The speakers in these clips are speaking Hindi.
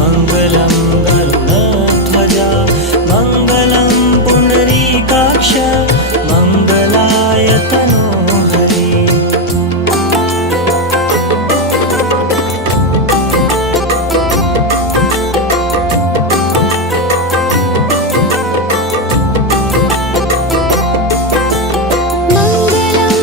मङ्गलं गरुडध्वजा मङ्गलं पुण्डरीकाक्ष मङ्गलाय तनोहरि। मङ्गलं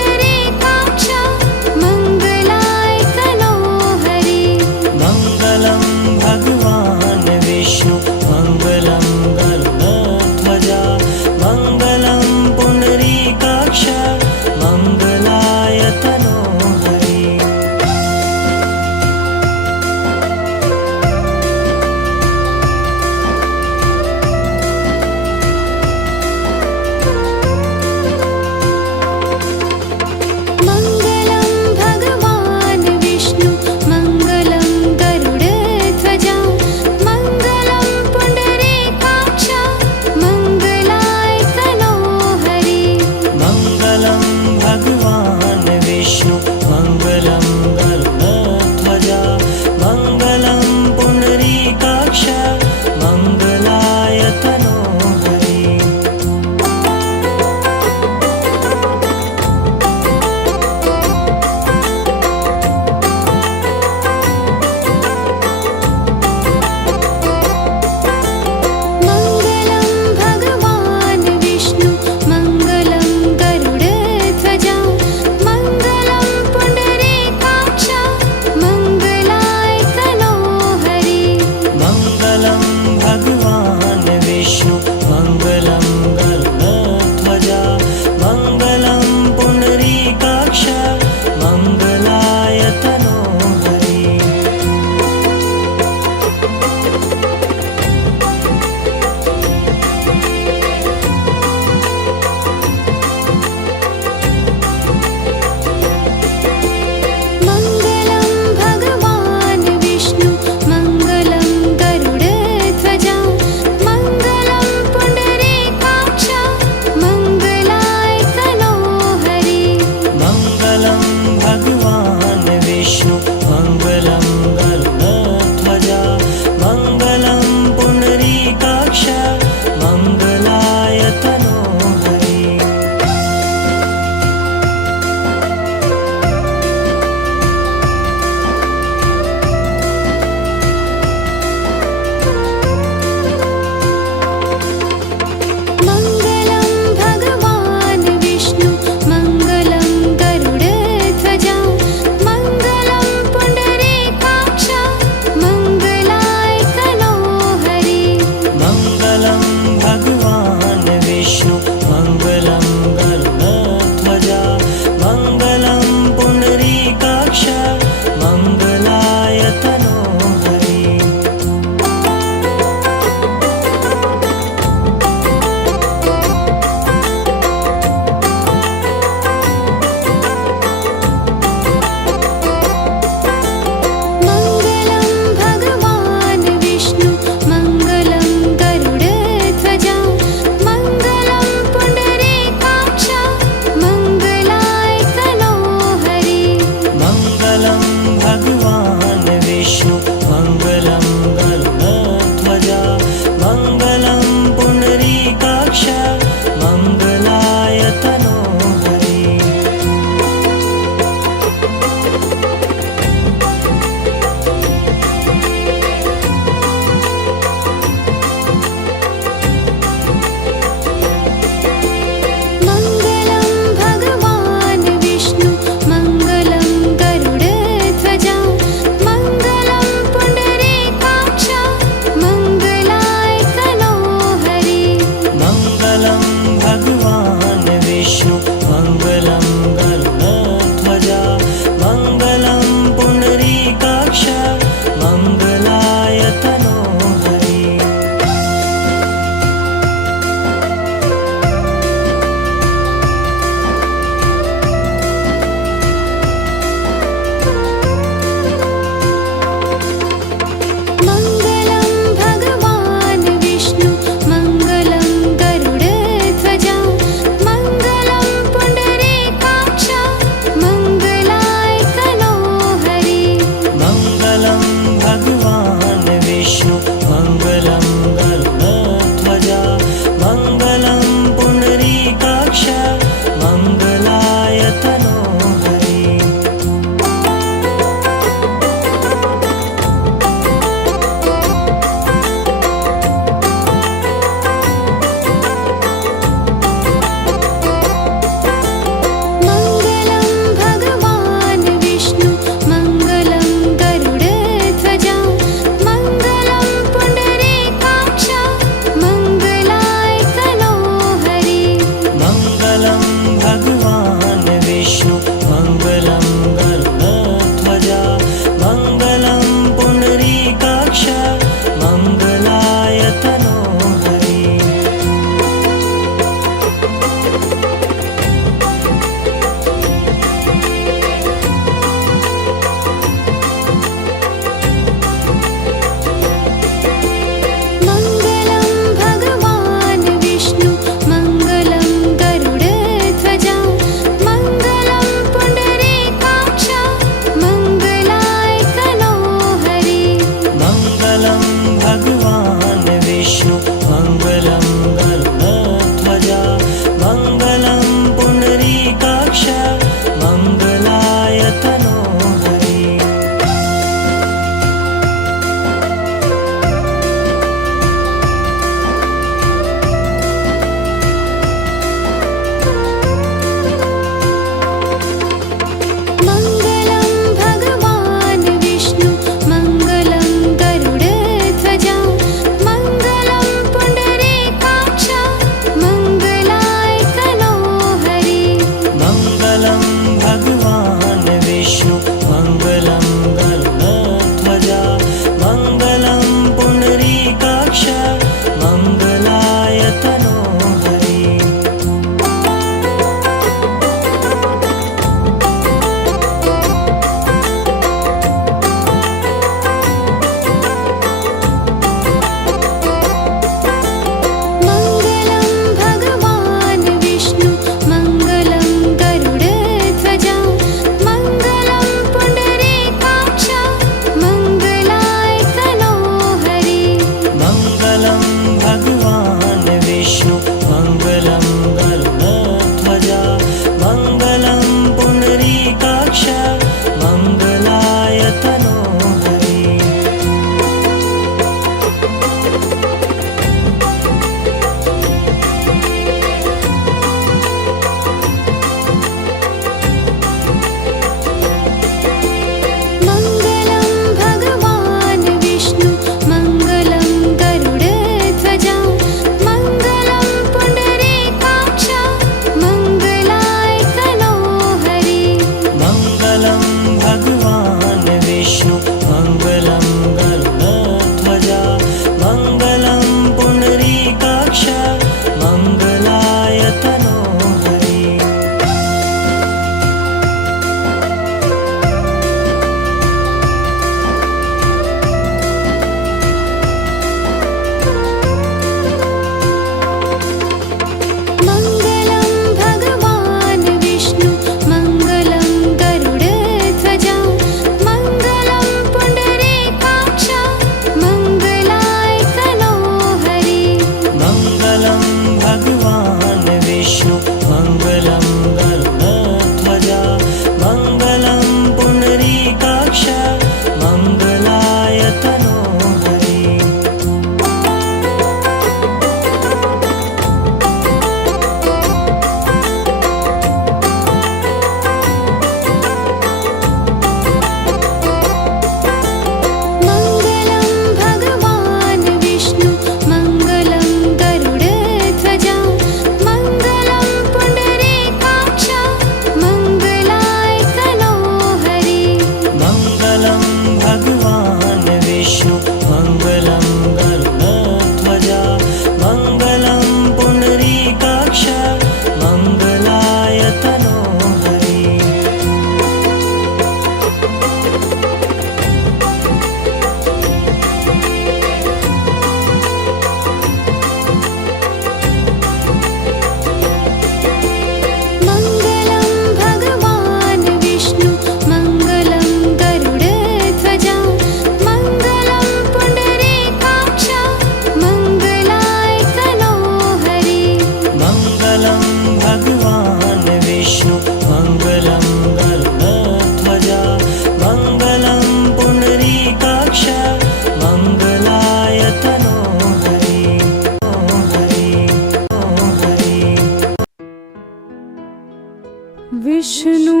विष्णु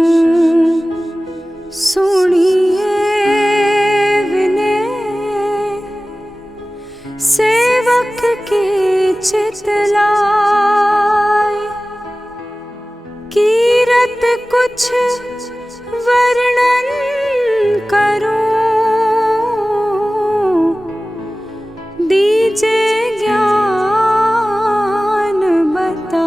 सुनिए विनय, सेवक की चितलाय। कीरत कुछ वर्णन करो, दीजे ज्ञान बताए।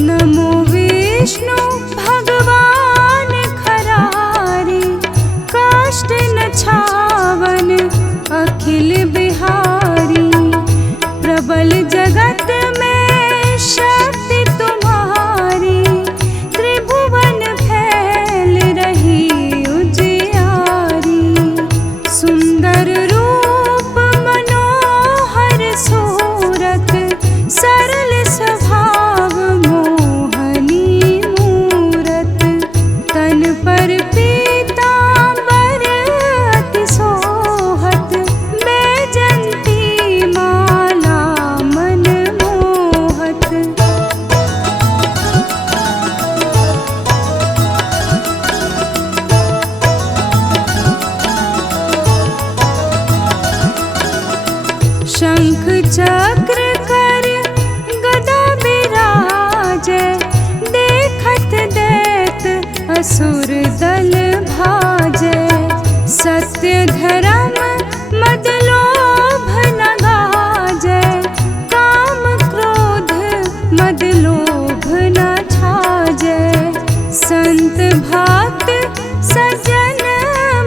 नमो विष्णु भगवान खरारी, काष्ठ न छावन अखिल बिहारी। प्रबल जगत में शक्ति तुम्हारी, त्रिभुवन फैल रही उजियारी। सुंदर रूप मनोहर सूरत, सरल स्वभाव मोहनी मूरत। तन पर पीतांबर अति सोहत, बैजंती माला मन मोहत। शंख चक्र कर गदा बिराजे, देखत दैत असुर दल भाजे। सत्य धर्म मद लोभ न गाजे, काम क्रोध मद लोभ न छाजे। संत भक्त सज्जन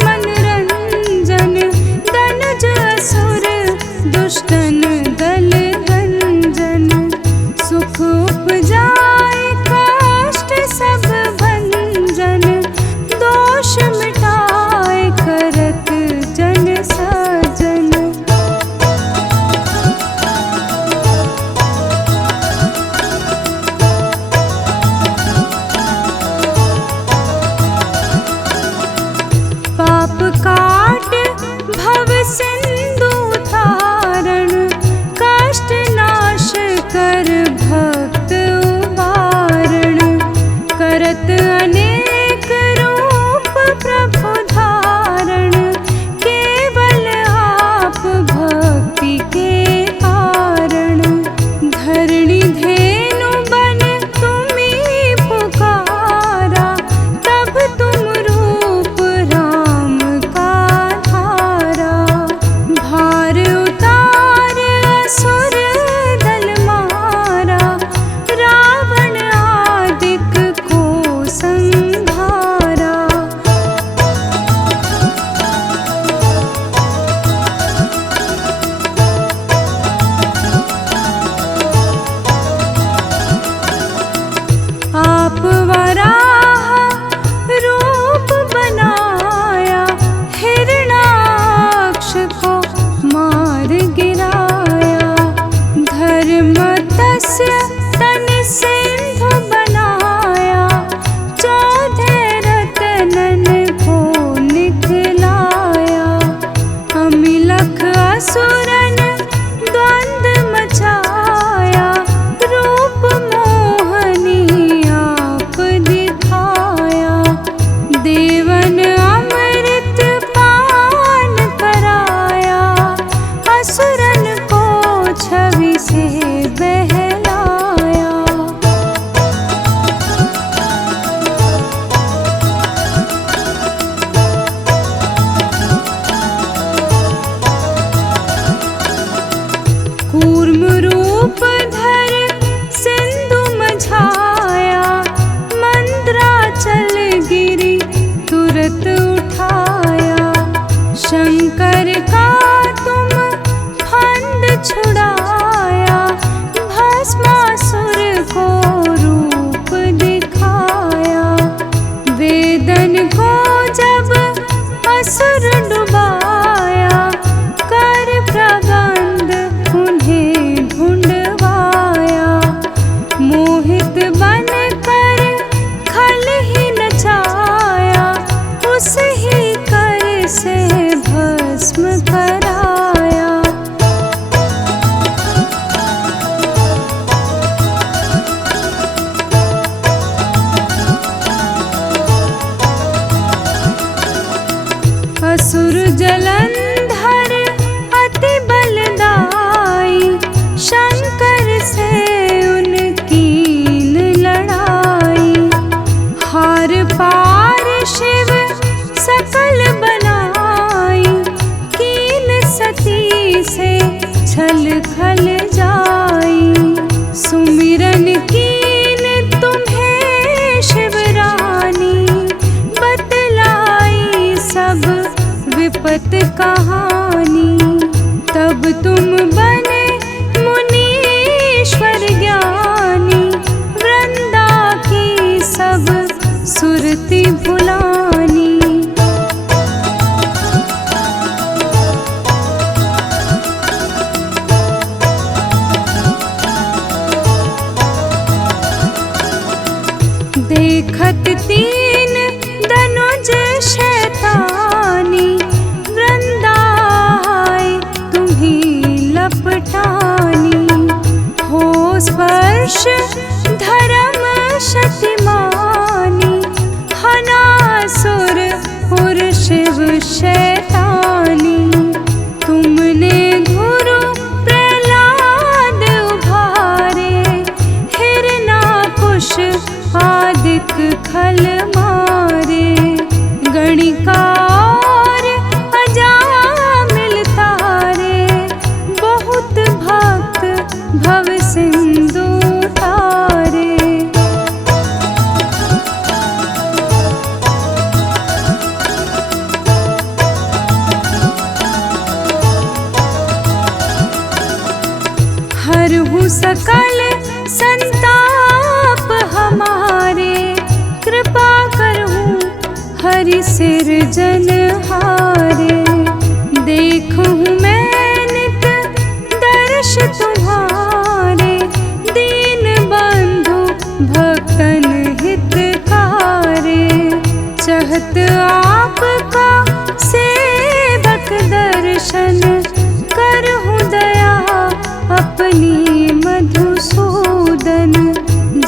मनरंजन, दनुज असुर दुष्टन दल भंजन। सुख उपजाए कष्ट सब भंजन, दोष मिटाए करत जन सज्जन। पाप काट भव सिंधु तारण, कष्ट नाश कर भक्त उबारण। करत अनेक रूप प्रभु धारण, केवल आप भक्ति के कारण। धरणी धेनु बन तुम्ही पुकारा, तब तुम रूप राम का धारा। भार उतार असुर दल मारा, रावण आदिक को संहारा। जलंधर अति बलदाई, शंकर से उनकी लड़ाई। हार पार शिव सकल बनाई, कीन सती से छल खल जाई। सुमिरन कीन तुम्हें शिवरानी, बतलाई सब विपत कहानी। तब तुम बने मुनीश्वर ज्ञानी, वृंदा की सब सुरति भुलानी। देखत तीन दनुज शैतानी, वृंदाए तुम्ही लपटानी। हो स्पर्श धर्म शतिमानी, हनासुर उर शिव शैतानी। तुमने गुरु प्रहलाद उभारे, हिरनाकुश आदिक खल मारे। गणिका और अजामिल तारे, बहुत भक्त भव सिंधु तारे। हरहु सकल संताप हमारे, कृपा करहूँ हरि सिरजनहारे। देखूँ मैं नित दर्श तुम्हारे, दीन बंधु भक्तन हितकारे। चहत आपका सेवक दर्शन, करहूँ दया अपनी मधुसूदन।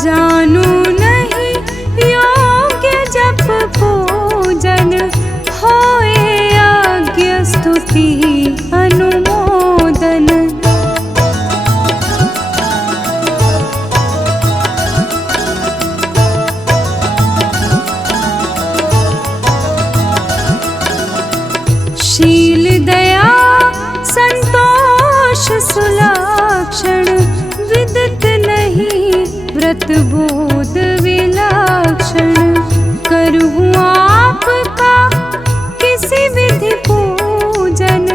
जानू नहीं योग्य जप पूजन, होए यज्ञ स्तुति अनुमोदन। शील दया संतोष सुलक्षण, विदित नहीं व्रत बोध विलक्षण। करहूँ आपका किसी विधि पूजन,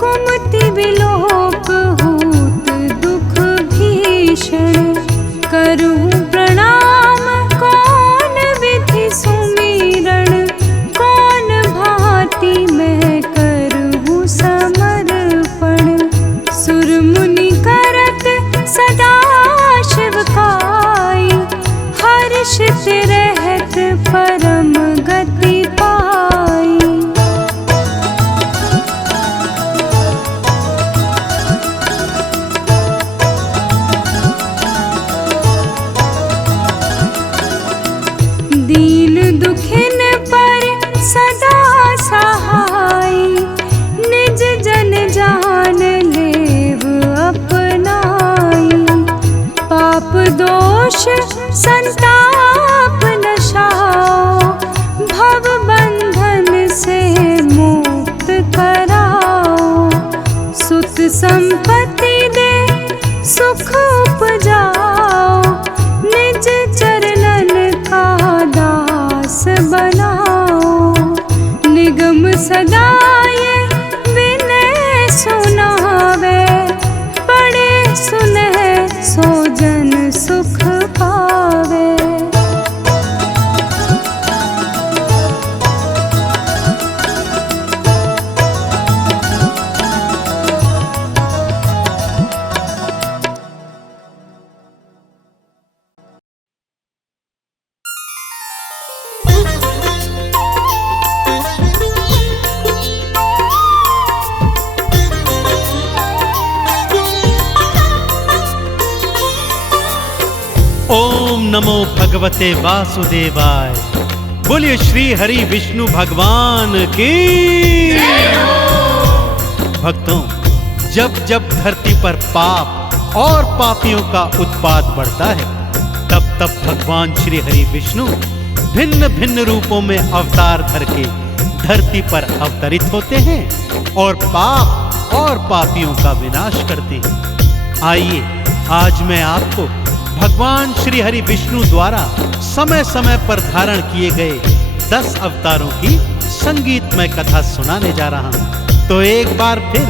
कुमति विलोप होत दुख भीषण। करहूँ प्रणाम कौन विधि सुमिरण, कौन भांति मैं करहूँ समर्पण। सुर मुनि करत सदा शिवकाई, हर्षित रहत परम गति पाई। दीन दुखिन पर सदा सहाय, निज जन जान लेव अपनाई। पाप दोष संताप नशाओ, भव बंधन से मुक्त कराओ। सुत संपत्ति दे सुख उपजाओ, निज चरणन का दास बनाओ। निगम सदाय विनय सुनावे, पढ़े सुनह सो जन सुख पावे। ओम नमो भगवते वासुदेवाय। बोलिए श्री हरि विष्णु भगवान की। भक्तों, जब जब धरती पर पाप और पापियों का उत्पात बढ़ता है, तब तब भगवान श्री हरि विष्णु भिन्न भिन्न रूपों में अवतार धर के धरती पर अवतरित होते हैं और पाप और पापियों का विनाश करते हैं। आइए आज मैं आपको भगवान श्री हरि विष्णु द्वारा समय समय पर धारण किए गए 10 अवतारों की संगीतमय कथा सुनाने जा रहा हूं। तो एक बार फिर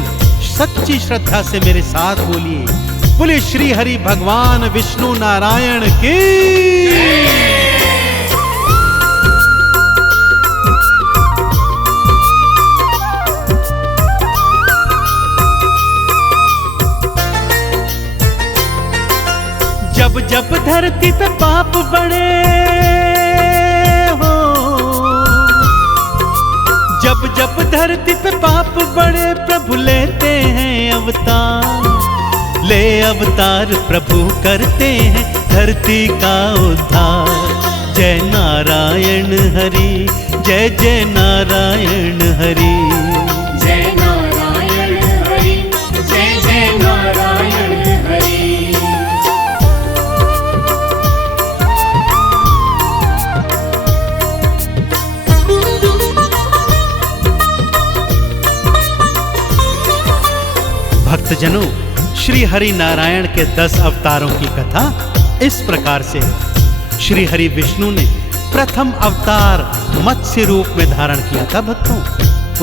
सच्ची श्रद्धा से मेरे साथ बोलिए श्री हरि भगवान विष्णु नारायण की। जब जब धरती पे पाप बढ़े हो, जब जब धरती पे पाप बढ़े, प्रभु लेते हैं अवतार, ले अवतार प्रभु करते हैं धरती का उद्धार। जय नारायण हरि, जय जय नारायण हरि, जय नारायण हरि, जय जय नारायण हरि। भक्तजनों, श्री हरि नारायण के 10 अवतारों की कथा इस प्रकार से है। श्री हरि विष्णु ने प्रथम अवतार मत्स्य रूप में धारण किया था। भक्तों,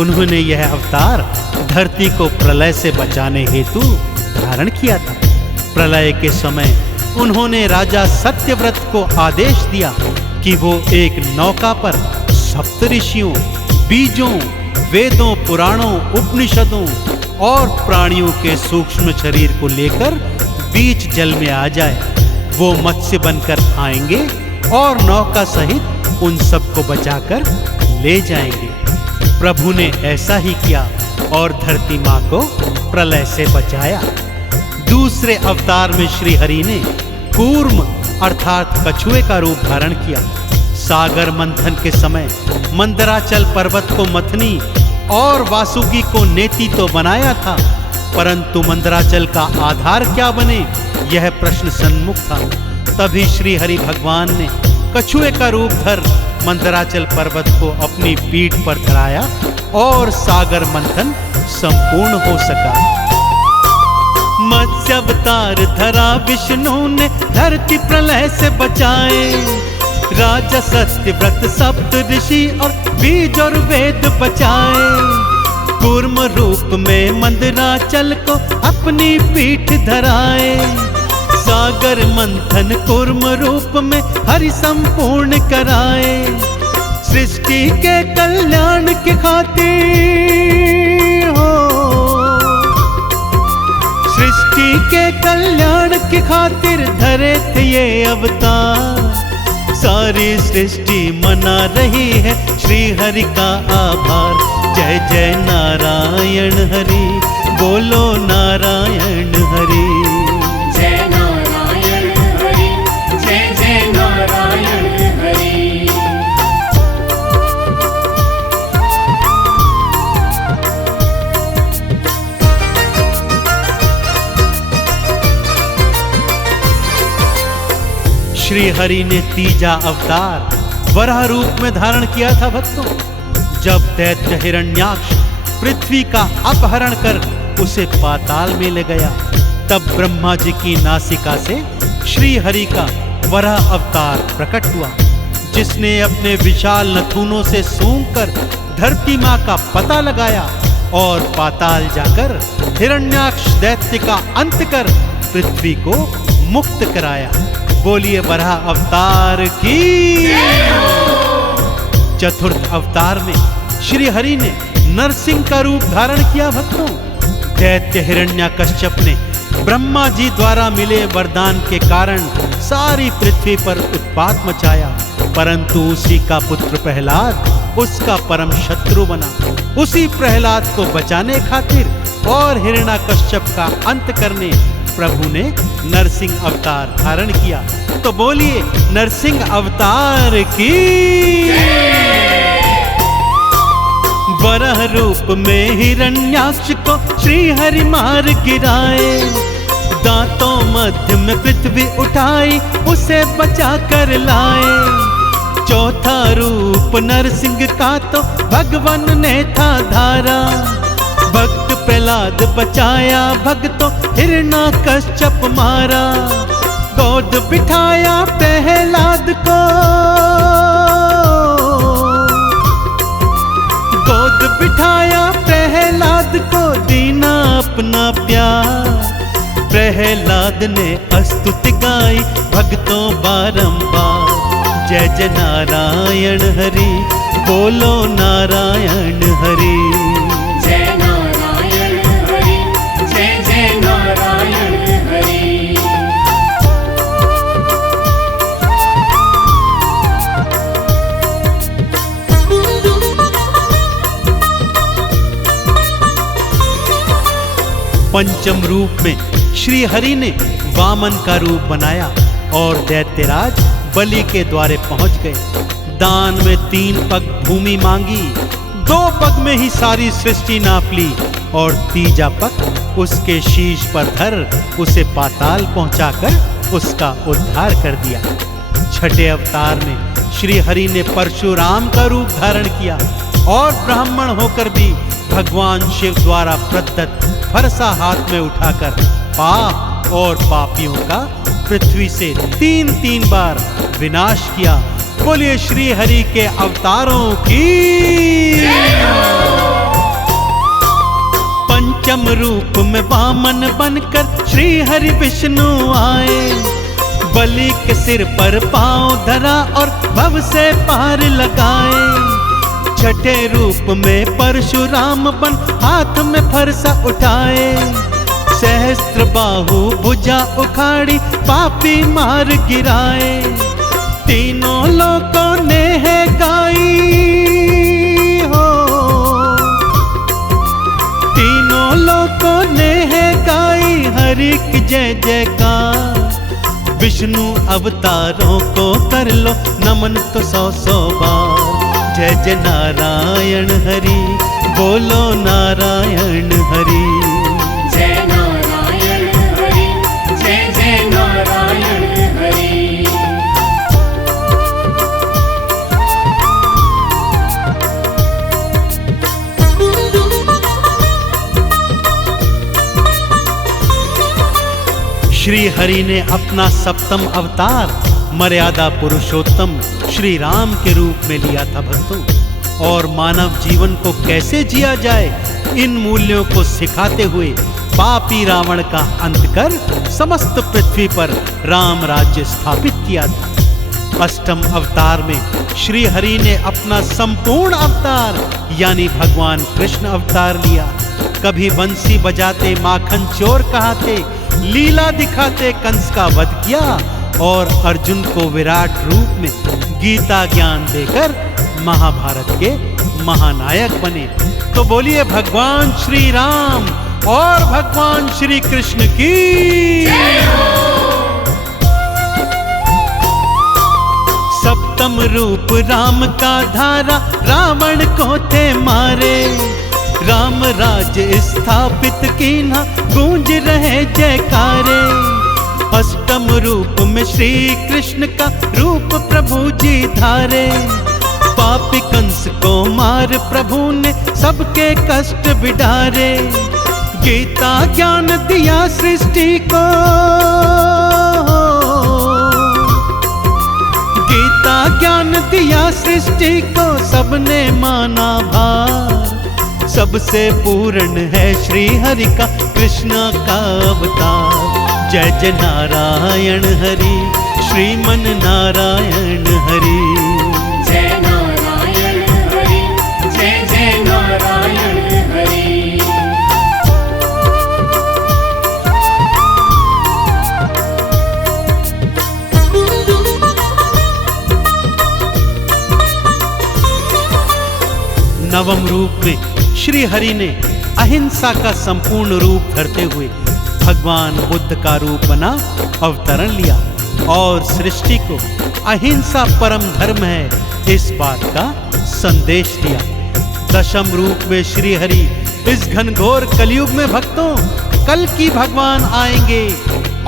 उन्होंने यह अवतार धरती को प्रलय से बचाने हेतु धारण किया था। प्रलय के समय उन्होंने राजा सत्यव्रत को आदेश दिया कि वो एक नौका पर सप्त ऋषियों, बीजों, वेदों, पुराणों, उपनिषदों और प्राणियों के सूक्ष्म शरीर को लेकर बीच जल में आ जाए। वो मत्स्य बनकर आएंगे और नौका सहित उन सबको बचाकर ले जाएंगे। प्रभु ने ऐसा ही किया और धरती माँ को प्रलय से बचाया। दूसरे अवतार में श्री हरि ने कूर्म अर्थात कछुए का रूप धारण किया। सागर मंथन के समय मंदराचल पर्वत को मथनी और वासुकी को नेति तो बनाया था, परंतु मंदराचल का आधार क्या बने, यह प्रश्न सन्मुख था। तभी श्री हरि भगवान ने कछुए का रूप धर मंदराचल पर्वत को अपनी पीठ पर धराया और सागर मंथन संपूर्ण हो सका। मत्स्य अवतार धरा विष्णु ने धरती प्रलय से बचाए। राजा सत्यव्रत सप्त ऋषि और बीज और वेद बचाए। कूर्म रूप में मंदराचल को अपनी पीठ धराए। सागर मंथन कूर्म रूप में हरि संपूर्ण कराए। सृष्टि के कल्याण के खातिर हो, सृष्टि के कल्याण के खातिर धरे थे ये अवतार। सारी सृष्टि मना रही है श्री हरि का आभार। जय जय नारायण हरि, बोलो नारायण हरि, जय नारायण हरि, जय जय नारायण हरि। श्री हरि ने तीजा अवतार वराह रूप में धारण किया था। भक्तों, जब दैत्य हिरण्याक्ष पृथ्वी का अपहरण कर उसे पाताल में ले गया, तब ब्रह्मा जी की नासिका से श्री हरि का वराह अवतार प्रकट हुआ, जिसने अपने विशाल नथुनों से सूंघकर धरती माँ का पता लगाया और पाताल जाकर हिरण्याक्ष दैत्य का अंत कर पृथ्वी को मुक्त कराया। बोलिए वराह अवतार की। चतुर्थ अवतार में श्री हरि ने नरसिंह का रूप धारण किया। भक्तों, दैत्य हिरण्याकश्यप ने ब्रह्मा जी द्वारा मिले वरदान के कारण सारी पृथ्वी पर उत्पात मचाया, परंतु उसी का पुत्र प्रहलाद उसका परम शत्रु बना। उसी प्रहलाद को बचाने खातिर और हिरण्याकश्यप का अंत करने प्रभु ने नरसिंह अवतार धारण किया। तो बोलिए नरसिंह अवतार की। वराह रूप में हिरण्याक्ष को श्री हरि मार गिराए, दांतों मध्य में पृथ्वी उठाई उसे बचा कर लाए। चौथा रूप नरसिंह का तो भगवान ने था धारा, भक्त प्रहलाद बचाया भक्तों हिरण्याकश्यप मारा। गोद बिठाया प्रहलाद को, गोद बिठाया प्रहलाद को, दीना अपना प्यार। प्रहलाद ने स्तुति गाई भक्तों बारंबार। जय जय नारायण हरि, बोलो नारायण हरि। जय नारायण हरि, जय जय नारायण हरि। पंचम रूप में श्री हरि ने वामन का रूप बनाया और दैत्यराज बलि के द्वारे पहुंच गए। दान में 3 पग भूमि मांगी, 2 पग में ही सारी सृष्टि नाप ली और तीजा पग उसके शीश पर धर उसे पाताल पहुंचाकर उसका उद्धार कर दिया। छठे अवतार में श्री हरि ने परशुराम का रूप धारण किया और ब्राह्मण होकर भी भगवान शिव द्वारा प्रदत्त फरसा हाथ में उठाकर पाप और पापियों का पृथ्वी से 3-3 बार विनाश किया। बोलिए श्री हरि के अवतारों की। पंचम रूप में वामन बनकर श्री हरि विष्णु आए, बलि के सिर पर पांव धरा और भव से पार लगाए। छठे रूप में परशुराम बन हाथ में फरसा उठाए, सहस्त्र बाहु भुजा उखाड़ी पापी मार गिराए। तीनों लोकों ने है गाई हो, तीनों लोकों ने है गाई हरि की जय जयकार। विष्णु अवतारों को कर लो नमन तो 100 बार। जय जय नारायण हरि, बोलो नारायण हरि। जय नारायण हरि, जय जय नारायण हरि। श्री हरि ने अपना सप्तम अवतार मर्यादा पुरुषोत्तम श्री राम के रूप में लिया था भक्तों, और मानव जीवन को कैसे जिया जाए इन मूल्यों को सिखाते हुए पापी रावण का अंत कर समस्त पृथ्वी पर राम राज्य स्थापित किया था। अष्टम अवतार में श्री हरि ने अपना संपूर्ण अवतार यानी भगवान कृष्ण अवतार लिया। कभी बंसी बजाते माखन चोर कहाते, लीला दिखाते कंस का वध किया और अर्जुन को विराट रूप में गीता ज्ञान देकर महाभारत के महानायक बने। तो बोलिए भगवान श्री राम और भगवान श्री कृष्ण की। सप्तम रूप राम का धारा रावण को थे मारे, राम राज्य स्थापित कीन्हा गूंज रहे जयकारे। अष्टम रूप में श्री कृष्ण का रूप प्रभु जी धारे, पापी कंस को मार प्रभु ने सबके कष्ट बिडारे। गीता ज्ञान दिया सृष्टि को, गीता ज्ञान दिया सृष्टि को, सबने माना भार। सबसे पूर्ण है श्री हरि का कृष्ण का अवतार। जय जय नारायण हरि, श्रीमन नारायण हरि। जय नारायण हरि, जय जय नारायण हरि। नवम रूप में श्री हरि ने अहिंसा का संपूर्ण रूप धरते हुए भगवान बुद्ध का रूप बना अवतरण लिया और सृष्टि को अहिंसा परम धर्म है इस बात का संदेश दिया। दशम रूप में श्री हरि इस घनघोर कलयुग में भक्तों कल की भगवान आएंगे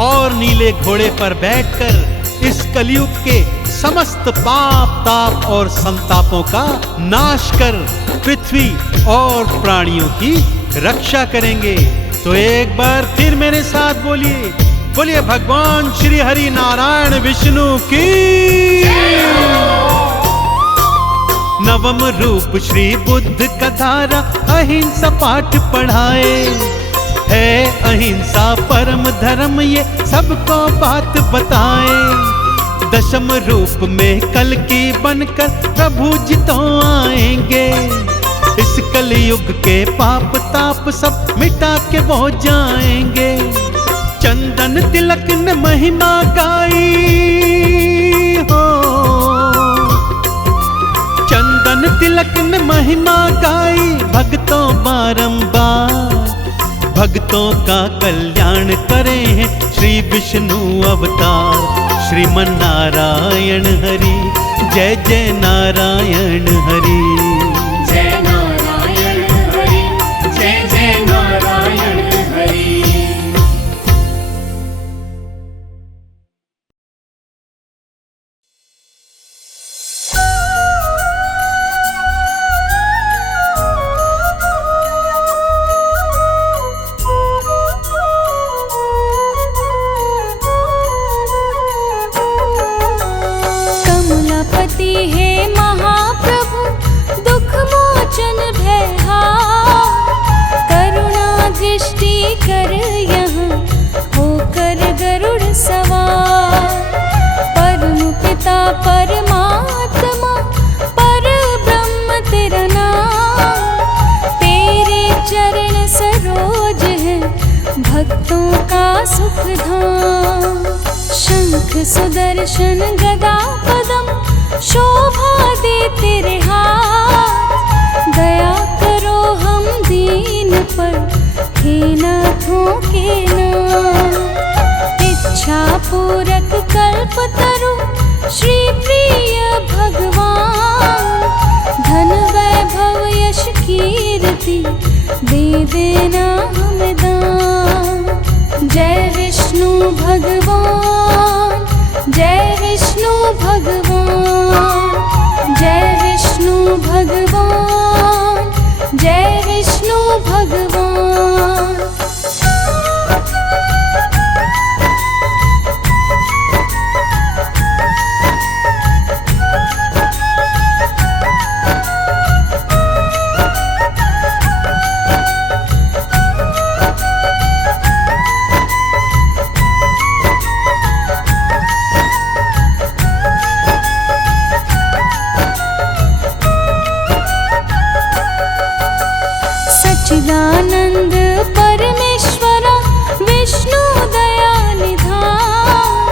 और नीले घोड़े पर बैठकर इस कलयुग के समस्त पाप ताप और संतापों का नाश कर पृथ्वी और प्राणियों की रक्षा करेंगे। तो एक बार फिर मेरे साथ बोलिए, बोलिए भगवान श्री हरि नारायण विष्णु की। नवम रूप श्री बुद्ध का धारा अहिंसा पाठ पढ़ाए, है अहिंसा परम धर्म ये सबको बात बताए। दशम रूप में कल की बनकर प्रभु जी तो आएंगे, इस कलयुग के पाप ताप सब मिटा के वो जाएंगे। चंदन तिलक ने महिमा गाई हो, चंदन तिलक ने महिमा गाई, भक्तों बारंबार भक्तों का कल्याण करें हैं श्री विष्णु अवतार। श्रीमन नारायण हरि, जय जय नारायण हरि। जय नारायण हरि, जय जय नारायण हरि। कमलापति है महाप्रभु, दुख मोचन भयहार, करुणा दृष्टि कर यहाँ होकर गरुड़ सवार। परम पिता परमात्मा पर ब्रह्म तेरा नाम, तेरे चरण सरोज है भक्तों का सुख धाम। शंख सुदर्शन गदा पदम शोभा दे तेरे हाथ, दया करो हम दीन पर हे नाथों के नाम। इच्छा पूरक कल्प तरु श्री प्रिय भगवान, धन वैभव यश कीर्ति दे देना हमें दान। जय विष्णु भगवान, जय विष्णु भगवान, जय विष्णु भगवान, जय विष्णु भगवान। सच्चिदानंद परमेश्वरा विष्णु दया निधान,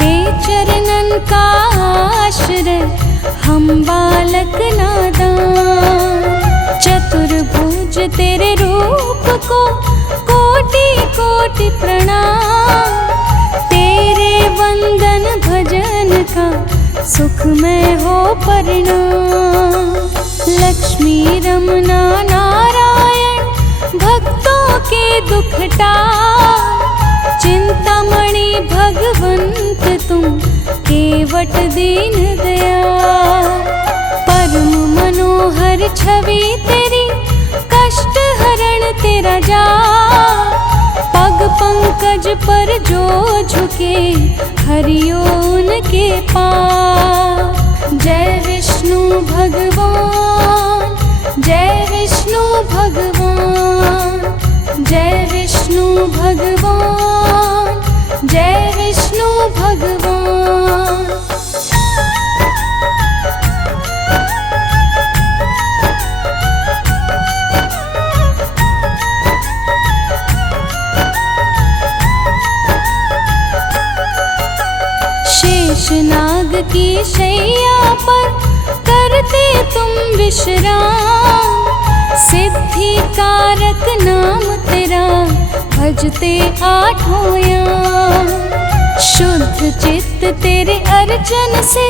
बेचरनन का आश्रय हम बालक नादान। चतुर्भुज तेरे रूप को कोटि कोटि प्रणाम, तेरे वंदन भजन का सुख में हो परिणाम। लक्ष्मी रमना नारायण भक्तों के दुख टार, चिंतामणि भगवंत तुम केवट दीन दयाल। परम मनोहर छवि तेरी कष्ट हरण तेरा जाप, पग पंकज पर जो झुके हरियो उनके पाप। जय विष्णु भगवान, जय विष्णु भगवान, जय विष्णु भगवान, जय विष्णु भगवान। शेषनाग की शैया पर करते तुम विश्राम, सिद्धि कारक नाम तेरा भजते आठों याम। शुद्ध चित्त तेरे अर्चन से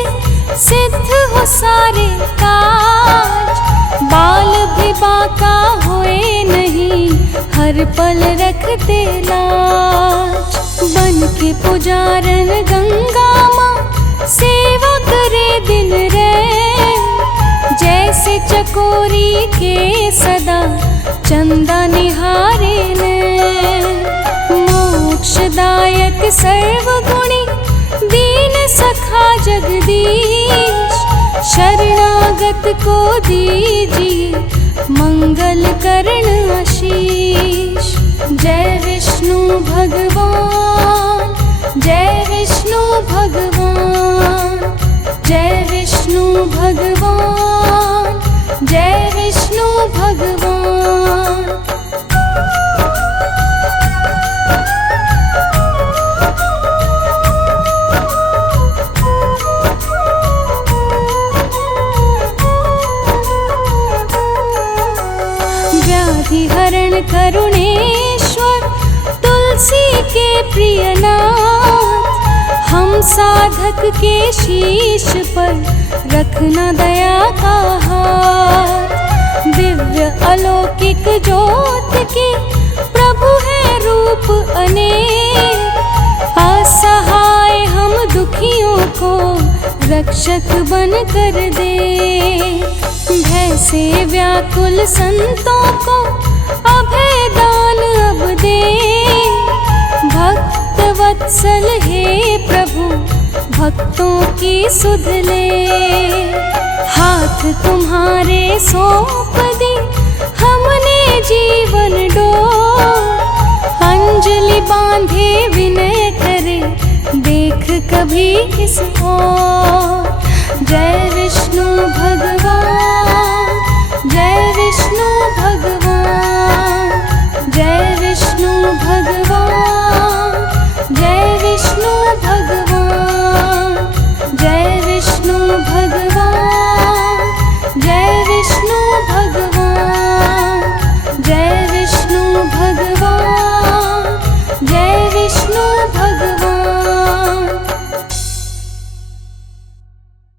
सिद्ध हो सारे काज। बाल भी बाका होए नहीं, हर पल रखते लाज। बन के पुजारन गंगा माँ सेवा करे दिन रैन। जैसे चकोरी के सदा चंदा निहारे नैन। मोक्षदायक सर्वगुणी दीन सखा जगदीश। शरणागत को दीजिए मंगल करण आशीष। जय विष्णु भगवान, जय विष्णु भगवान, जय विष्णु भगवान, जय विष्णु भगवान। व्याधि हरण करुणेश्वर तुलसी के प्रिय नाथ। हम साधक के शीश पर रखना दया का हाथ। दिव्य अलौकिक ज्योत के प्रभु है रूप अनेक। असहाय हम दुखियों को रक्षक बन कर दे। भय से व्याकुल संतों को अभय दान अब दे। भक्त वत्सल हे प्रभु भक्तों की सुध ले। हाथ तुम्हारे सौंप दी हमने जीवन डोर। अंजलि बांधे विनय करे देख कभी इस ओर। जय